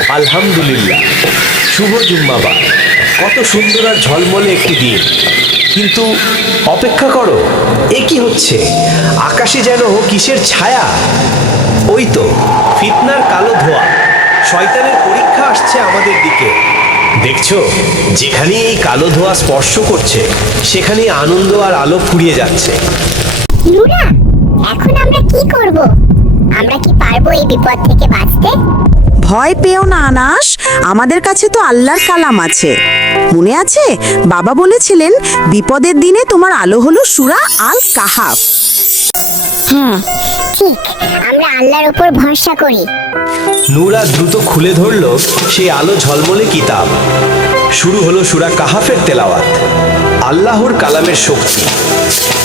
আলহামদুলিল্লাহ। শুভ জুম্মাবার কত সুন্দর আর ঝলমলে একটি দিন। কিন্তু অপেক্ষা করো, এ কি হচ্ছে? আকাশে যেন কিসের ছায়া? ওই তো, ফিতনার কালো ধোয়া। শয়তানের পরীক্ষা আসছে আমাদের দিকে। দেখছ, যেখানেই এই কালো ধোয়া স্পর্শ করছে, সেখানেই আনন্দ আর আলো ফুরিয়ে যাচ্ছে। নুরা এখন আমরা কি করব? আমরা কি পারব এই বিপদ থেকে বাঁচতে? ভয় পেও না আনাস। আমাদের কাছে তো আল্লাহর কালাম আছে। মনে আছে? বাবা বলেছিলেন বিপদের দিনে তোমার আলো হলো সুরা আল কাহাফ হ্যাঁ ঠিক। আমরা আল্লাহর উপর ভরসা করি। নূরা দ্রুত খুলে ধরল সেই আলো ঝলমলে কিতাব। শুরু হলো সুরা কাহাফের তেলাওয়াত। আল্লাহর কালামের শক্তি।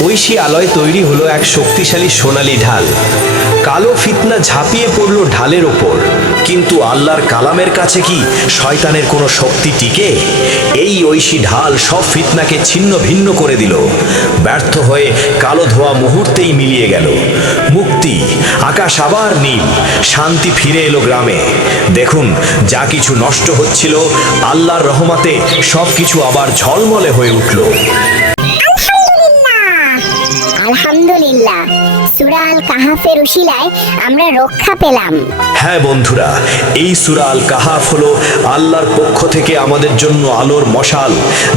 ঐশী আলয় তৈরি হলো এক শক্তিশালী সোনালী ঢাল। কালো ফিতনা ঝাঁপিয়ে পড়ল ঢালের ওপর। কিন্তু আল্লাহর কালামের কাছে কি শয়তানের কোনো শক্তি টিকে? এই ঐশী ঢাল সব ফিতনাকে ছিন্ন ভিন্ন করে দিল। ব্যর্থ হয়ে কালো ধোয়া মুহূর্তেই মিলিয়ে গেল। মুক্তি, আকাশ আবার নীল, শান্তি ফিরে এলো গ্রামে। দেখুন, যা কিছু নষ্ট হচ্ছিল, আল্লাহর রহমাতে সব কিছু আবার ঝলমলে হয়ে উঠল। আলহামদুলিল্লাহ। সূরা আল কাহাফের উশিলায় আমরা রক্ষা পেলাম। হ্যাঁ বন্ধুরা, এই সুরা আল কাহাফ হলো আল্লাহর পক্ষ থেকে আমাদের জন্য আলোর মশাল,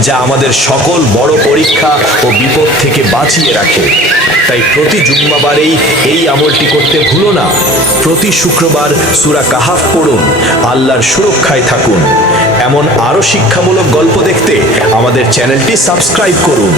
যা আমাদের সকল বড় পরীক্ষা ও বিপদ থেকে বাঁচিয়ে রাখে। তাই প্রতি জুম্মাবারেই এই আমলটি করতে ভুলো না। প্রতি শুক্রবার সুরা কাহাফ পড়ুন, আল্লাহর সুরক্ষায় থাকুন। এমন আরও শিক্ষামূলক গল্প দেখতে আমাদের চ্যানেলটি সাবস্ক্রাইব করুন।